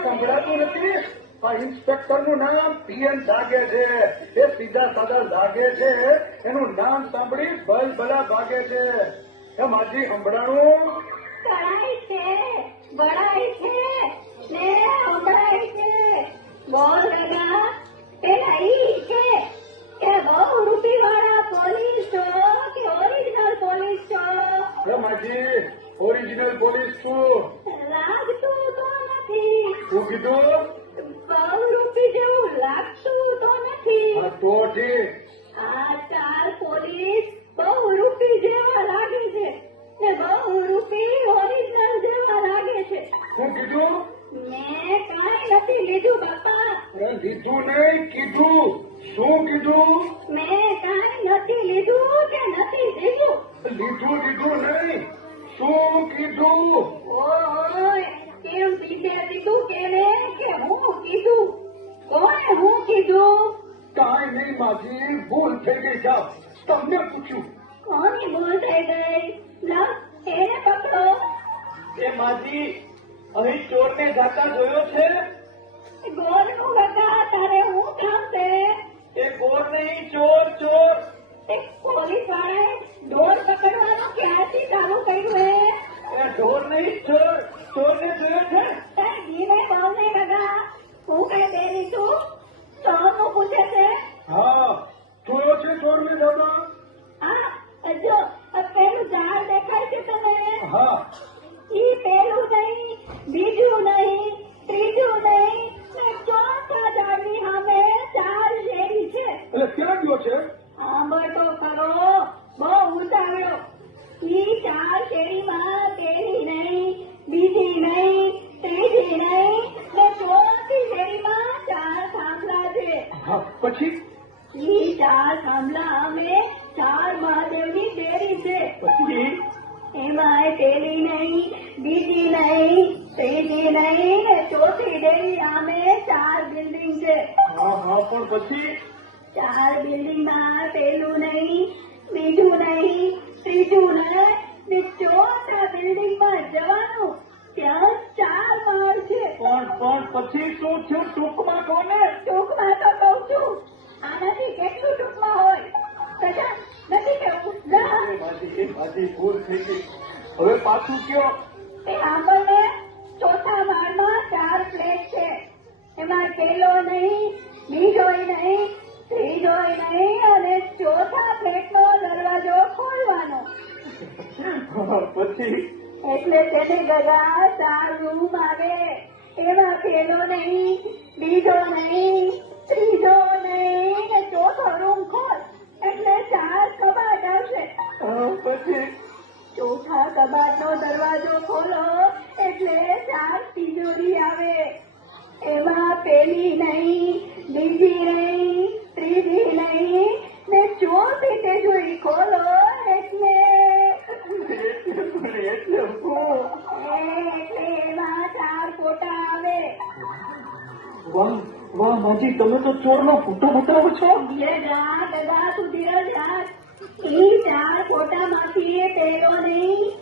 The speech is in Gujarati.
સંભળાતું નથી પણ ઇન્સ્પેક્ટરનું નામ પીએમ જાગે છે એ સીધા સાદા જાગે છે એનું નામ સાંભળી ભલ ભલા ભાગે છે એ માજી. સંભળાણું કળાઈ છે ને સંભળાય છે. બોલ રગા પેલા ઈ છે. કે બહુ રૂપી વાળા પોલીસ છો કે ઓરિજિનલ પોલીસ છો? એ માજી ઓરિજિનલ પોલીસ છું. લાગતું તો નથી. શું કીધું? બહુ રૂપી જેવું લાગતું તો નથી. તો ઠીક. લીધું નહીં કીધું. શું કીધું? મેં કાંઈ નથી લીધું કે નથી લીધું લીધું લીધું નહીં. શું કીધું? ઓય કેમ પીછે દીધું કેને કે હું કીધું? કોણે હું કીધું? કાંઈ નહીં માસી ભૂલ થઈ ગઈ જાઓ. તમને પૂછ્યું કોની ભૂલ થઈ ગઈ? લા એને પકડો. એ માસી અહીં ચોરને જાતા જોયો છે? ગોરનું કાકા તારે હું છે એ ગોર નહીં ચોર ચોર. પોલીસ વાળાએ ઢોર પકડવાનું ક્યાંથી ચાલુ કર્યું હે? એ ઢોર નહીં ચોર. ચોરને જોયો છે? તારે બોલને કાકા હું કઈ દે છું ચોરનું પૂછે છે હા જોયો છે ચોરને દાદા આ જો આ પેલું ઝાડ દેખાય છે તમે હા ઈ પેલું નહીં બીજું નહીં ત્રીજું નહીં ને ચોથા ઝાડની સામે ચાર શેરી છે એટલે ક્યાં ગયો છે સાંભળતો ખરો. બહુ ઉતાવળો. ઈ ચાર શેરીમાં પેલી નહીં બીજી નહીં ત્રીજી નહીં ને ચોથી શેરીમાં ચાર થાંભલા છે. પછી? ઈ ચાર થાંભલા અમે ચાર મહાદેવની ડેરી છે. પછી? પેલી નહીં બીજી નહીં ત્રીજી નહીં ને ચોથી ડેરી સામે ચાર બિલ્ડિંગ છે. હા હા પણ પછી? ચાર બિલ્ડિંગમાં પેલું નહીં બીજું નહીં ત્રીજું નહીં ને ચોથા બિલ્ડિંગમાં જવાનું. ત્યાં ચાર માળ છે. પણ પણ પછી શું છે? ટૂંકમાં કોને? ટૂંકમાં તો કહું છું આનાથી કેટલું ટૂંકમાં હોય? નથી કેવું જા. માજી ભૂલ થઈ ગઈ. હવે પાછું કયો? એ આપણને ચોથા માળમાં ચાર ફ્લેટ છે. એમાં કેલો નહીં બીજોય નહીં ત્રીજોય નહીં અને ચોથા ફ્લેટનો દરવાજો ખોલવાનો પછી એટલે તેને ગગા ચાર રૂમ આવે એમાં પેલો નહીં બીજો નહીં ત્રીજો નહીં ને ચોથો રૂમ ખોલ એટલે ચાર કબાટ આવશે પછી ચોથા કબાટનો દરવાજો ખોલો એટલે ચાર તિજોરી આવે. એમાં પેલી નહીં વાહ વાહ, માજી, તમે તો ચોરનો ફોટો બતાવો છો ધીરજ દાદા તું ધીરજ રાખ. ઈ ચાર ફોટામાંથી પેલો નહીં